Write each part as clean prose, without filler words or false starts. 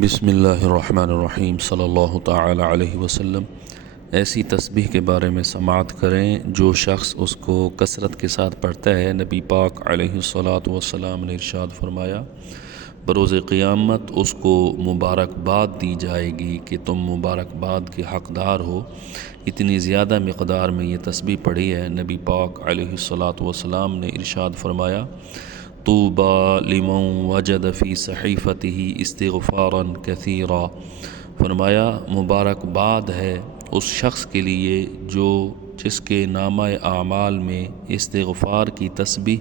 بسم اللہ الرحمن الرحیم صلی اللہ تعالی علیہ وسلم۔ ایسی تسبیح کے بارے میں سماعت کریں جو شخص اس کو کثرت کے ساتھ پڑھتا ہے۔ نبی پاک علیہ الصلاۃ والسلام نے ارشاد فرمایا، بروز قیامت اس کو مبارکباد دی جائے گی کہ تم مبارکباد کے حقدار ہو، اتنی زیادہ مقدار میں یہ تسبیح پڑھی ہے۔ نبی پاک علیہ الصلاۃ والسلام نے ارشاد فرمایا، طوبیٰ لمن وجد فی صحیفتہ استغفارا کثیرا، فرمایا مبارکباد ہے اس شخص کے لیے جس کے نامہ اعمال میں استغفار کی تسبیح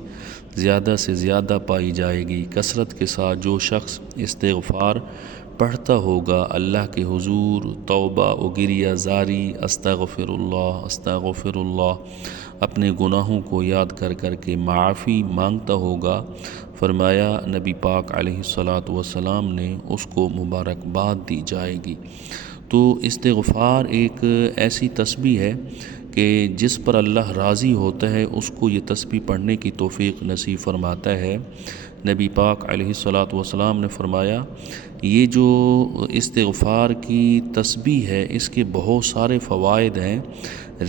زیادہ سے زیادہ پائی جائے گی۔ کثرت کے ساتھ جو شخص استغفار پڑھتا ہوگا، اللہ کے حضور توبہ و گریہ زاری، استغفر اللہ، اپنے گناہوں کو یاد کر کر کے معافی مانگتا ہوگا، فرمایا نبی پاک علیہ الصلاۃ والسلام نے، اس کو مبارکباد دی جائے گی۔ تو استغفار ایک ایسی تسبیح ہے کہ جس پر اللہ راضی ہوتا ہے اس کو یہ تسبیح پڑھنے کی توفیق نصیب فرماتا ہے۔ نبی پاک علیہ الصلاۃ والسلام نے فرمایا، یہ جو استغفار کی تسبیح ہے اس کے بہت سارے فوائد ہیں۔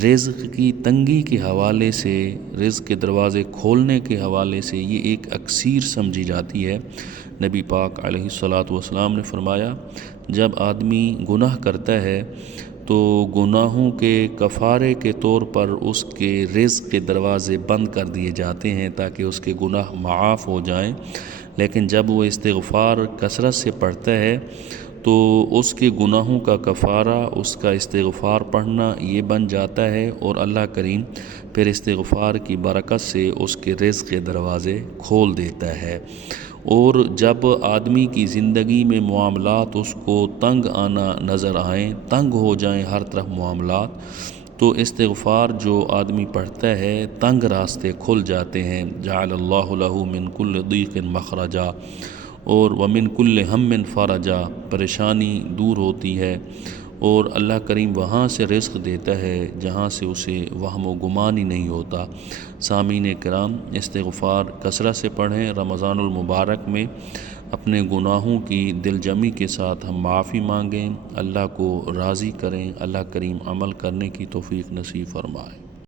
رزق کی تنگی کے حوالے سے، رزق کے دروازے کھولنے کے حوالے سے یہ ایک اکسیر سمجھی جاتی ہے۔ نبی پاک علیہ الصلاۃ والسلام نے فرمایا، جب آدمی گناہ کرتا ہے تو گناہوں کے کفارے کے طور پر اس کے رزق کے دروازے بند کر دیے جاتے ہیں تاکہ اس کے گناہ معاف ہو جائیں، لیکن جب وہ استغفار کثرت سے پڑھتا ہے تو اس کے گناہوں کا کفارہ اس کا استغفار پڑھنا یہ بن جاتا ہے، اور اللہ کریم پھر استغفار کی برکت سے اس کے رزق کے دروازے کھول دیتا ہے۔ اور جب آدمی کی زندگی میں معاملات اس کو تنگ آنا نظر آئیں، تنگ ہو جائیں ہر طرف معاملات، تو استغفار جو آدمی پڑھتا ہے تنگ راستے کھل جاتے ہیں۔ جعل اللہ لہ من کل ضیق مخرجا اور ومن کل ہم فرجا، پریشانی دور ہوتی ہے اور اللہ کریم وہاں سے رزق دیتا ہے جہاں سے اسے وہم و گمان ہی نہیں ہوتا۔ سامعین کرام، استغفار کثرت سے پڑھیں۔ رمضان المبارک میں اپنے گناہوں کی دل جمی کے ساتھ ہم معافی مانگیں، اللہ کو راضی کریں، اللہ کریم عمل کرنے کی توفیق نصیب فرمائے۔